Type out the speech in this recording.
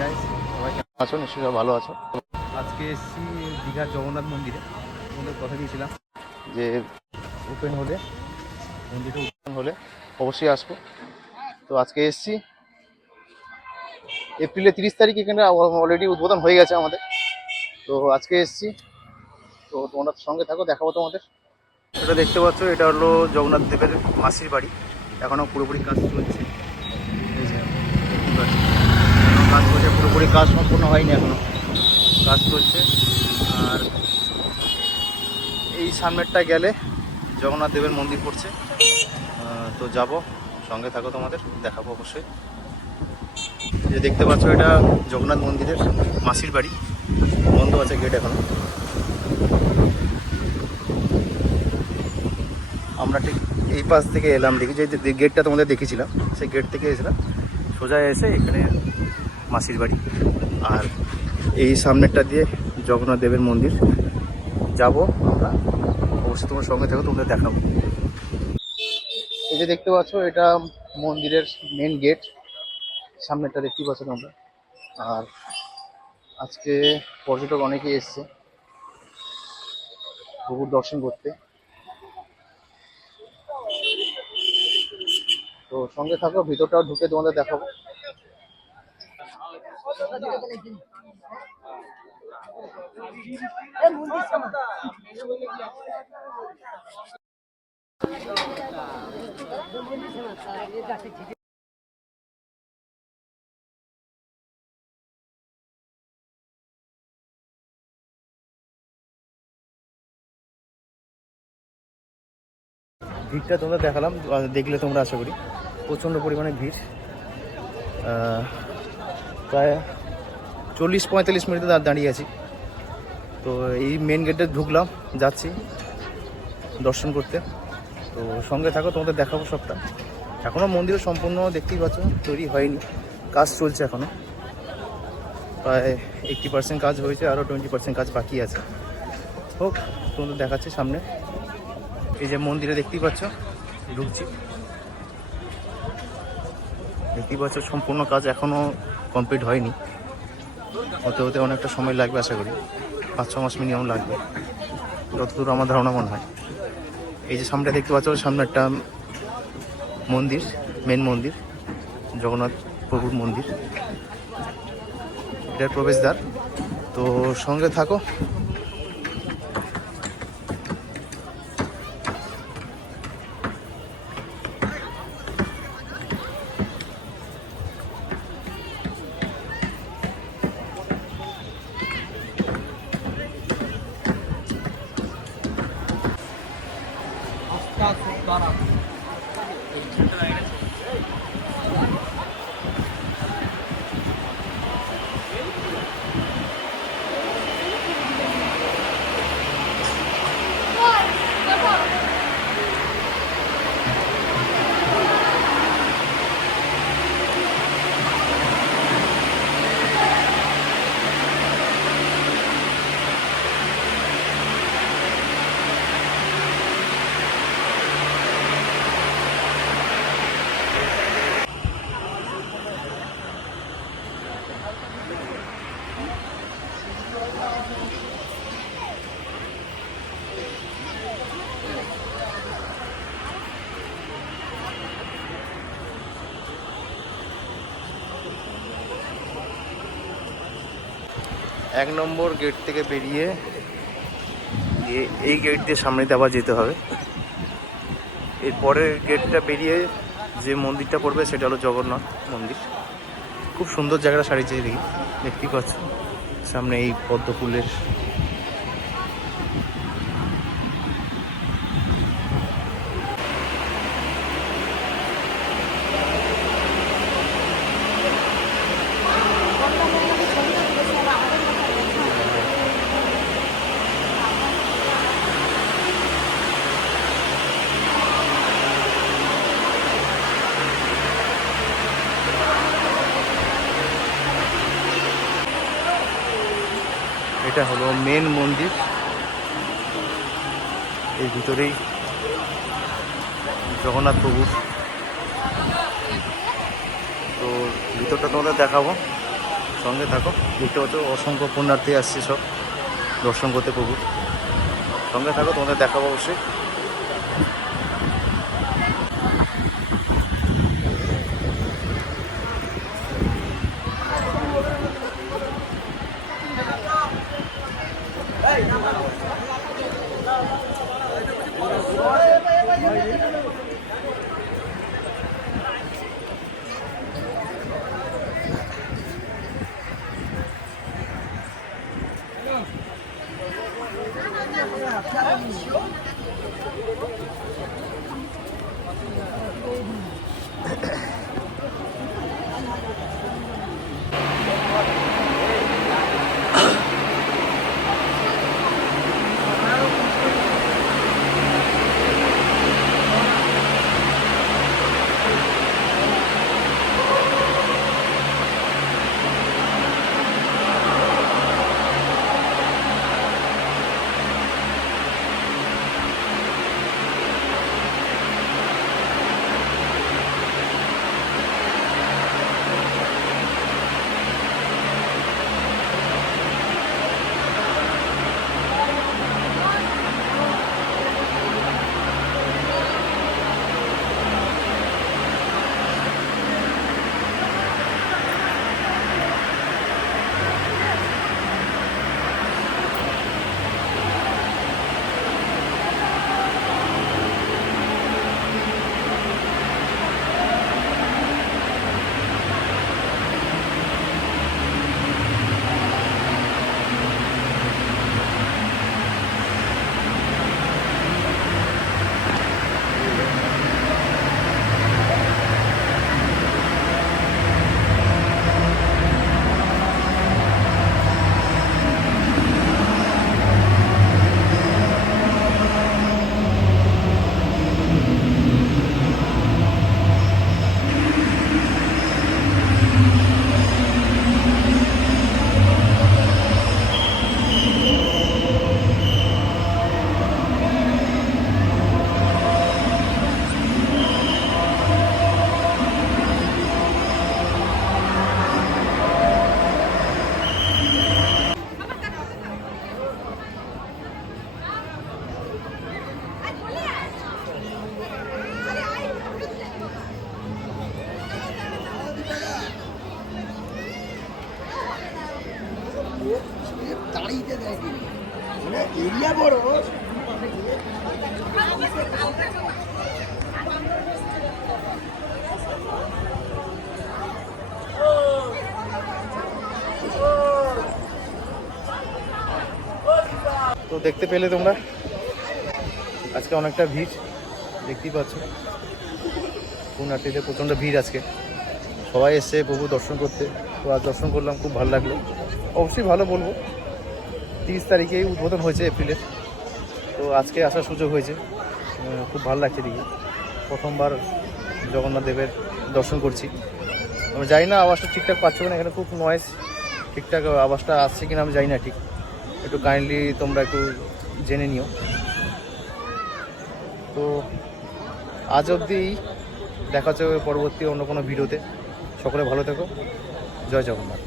Guys সবাই আছো? নিশ্চয়ই সবাই ভালো আছো। আজকে এসেছি দীঘার জগন্নাথ মন্দিরে। তোমাদের কথা দিয়েছিলাম। যে ওপেন হলে মন্দিরটা ওপেন হলে অবশ্যই আসব। তো আজকে এসছি। এপ্রিলের তিরিশ তারিখ এখানে অলরেডি উদ্বোধন হয়ে গেছে আমাদের। তো আজকে এসছি। তো তোমরা সঙ্গে থাকো দেখাবো তোমাদের। এটা দেখতে পাচ্ছ এটা হলো জগন্নাথ দেবের মাসির বাড়ি। এখনও পুরোপুরি কাজ চলছে এই যে, দেখতেই পাচ্ছ। এখনও কাজ চলছে পুরোপুরি কাজ সম্পূর্ণ হয়নি এখনও। কাজ চলছে। আর এই সামনেরটা গেলে জগন্নাথ দেবের মন্দির পড়ছে। তো যাব, সঙ্গে থাকো তোমাদের, দেখাবো অবশ্যই। যে দেখতে পাচ্ছ, এটা জগন্নাথ মন্দিরের মাসির বাড়ি। বন্ধ আছে গেট এখনও। আমরা ঠিক এই পাশ থেকে এলাম দেখি যে গেটটা তোমাদের দেখেছিলাম সেই গেট থেকে এসেছিলাম। সোজা এসে এখানে মাসির বাড়ি। আর এই সামনেরটা দিয়ে জগন্নাথ দেবের মন্দির। যাব আমরা। অবশ্যই তোমার সঙ্গে থাকো তোমাদের দেখাবো। এই যে দেখতে পাচ্ছ, এটা মন্দিরের মেন গেট সামনেরটা দেখতেই পাচ্ছ তোমরা। আর আজকে পর্যটক অনেকেই এসছে। প্রভুর দর্শন করতে। তো সঙ্গে থাকো, ভিতরটাও ঢুকে তোমাদের দেখাবো। ভিড়টা তোমরা দেখালাম দেখলে তোমরা আশা করি। প্রচণ্ড পরিমাণে ভিড়। আহ, প্রায় চল্লিশ পঁয়তাল্লিশ মিনিটে দাঁড়িয়ে আছি। তো এই মেন গেটে ঢুকলাম, যাচ্ছি দর্শন করতে। তো সঙ্গে থাকো, তোমাদের দেখাবো সবটা। এখনও মন্দির সম্পূর্ণ দেখতেই পাচ্ছ, তৈরি হয়নি। কাজ চলছে এখনও প্রায় এইটটি পার্সেন্ট কাজ হয়েছে আরও টোয়েন্টি পার্সেন্ট কাজ বাকি আছে। হোক, তোমাদের দেখাচ্ছি সামনে। এই যে মন্দিরে দেখতেই পাচ্ছ, ঢুকছি। দেখতেই পাচ্ছ, সম্পূর্ণ কাজ এখনও কমপ্লিট হয়নি। হতে হতে অনেকটা সময় লাগবে আশা করি। পাঁচ ছ মাস মিনিমাম লাগবে। যতদূর আমার ধারণা মনে হয়। এই যে সামনে দেখতে পাচ্ছ, সামনে একটা মন্দির মেন মন্দির, জগন্নাথ প্রভুর মন্দির। এটার প্রবেশদ্বার। তো সঙ্গে থাকো। Barat. এক নম্বর গেট থেকে বেরিয়ে এ- এই গেট দিয়ে সামনে দেওয়া যেতে হবে। এর পরের গেটটা বেরিয়ে যে মন্দিরটা পড়বে সেটা হলো জগন্নাথ মন্দির। খুব সুন্দর জায়গাটা সারিয়েছে দেখি। দেখতেই পাচ্ছ। সামনে এই পদ্ম ফুলের এটা হলো মেন মন্দির। এর ভিতরেই জগন্নাথ প্রভুর। তো ভিতরটা তোমাদের দেখাবো। সঙ্গে থাকো। দেখতে পাচ্ছ, অসংখ্য পুণ্যার্থী আসছে সব। দর্শন করতে প্রভুর। সঙ্গে থাকো, তোমাদের দেখাবো অবশ্যই। বড়। তো দেখতে পেলে তোমরা? আজকে অনেকটা ভিড়, দেখতেই পাচ্ছ। পুণ্যার্থীদের প্রচণ্ড ভিড় আজকে। সবাই এসছে প্রভু দর্শন করতে। তো আজ দর্শন করলাম, খুব ভালো লাগল। অবশ্যই ভালো বলব। তিরিশ তারিখেই উদ্বোধন হয়েছে এপ্রিলের তো আজকে আসার সুযোগ হয়েছে। খুব ভালো লাগছে দিকে প্রথমবার জগন্নাথ দেবের দর্শন করছি। আমি জানি না আওয়াজটা ঠিকঠাক পাচ্ছ না এখানে খুব নয়েজ ঠিকঠাক আওয়াজটা আসছে কিনা আমি জানি না ঠিক। একটু কাইন্ডলি তোমরা একটু জেনে নিও। তো আজ অবধি দেখা হচ্ছে পরবর্তী অন্য কোনো ভিডিওতে। সকলে ভালো থেকো। জয় জগন্নাথ।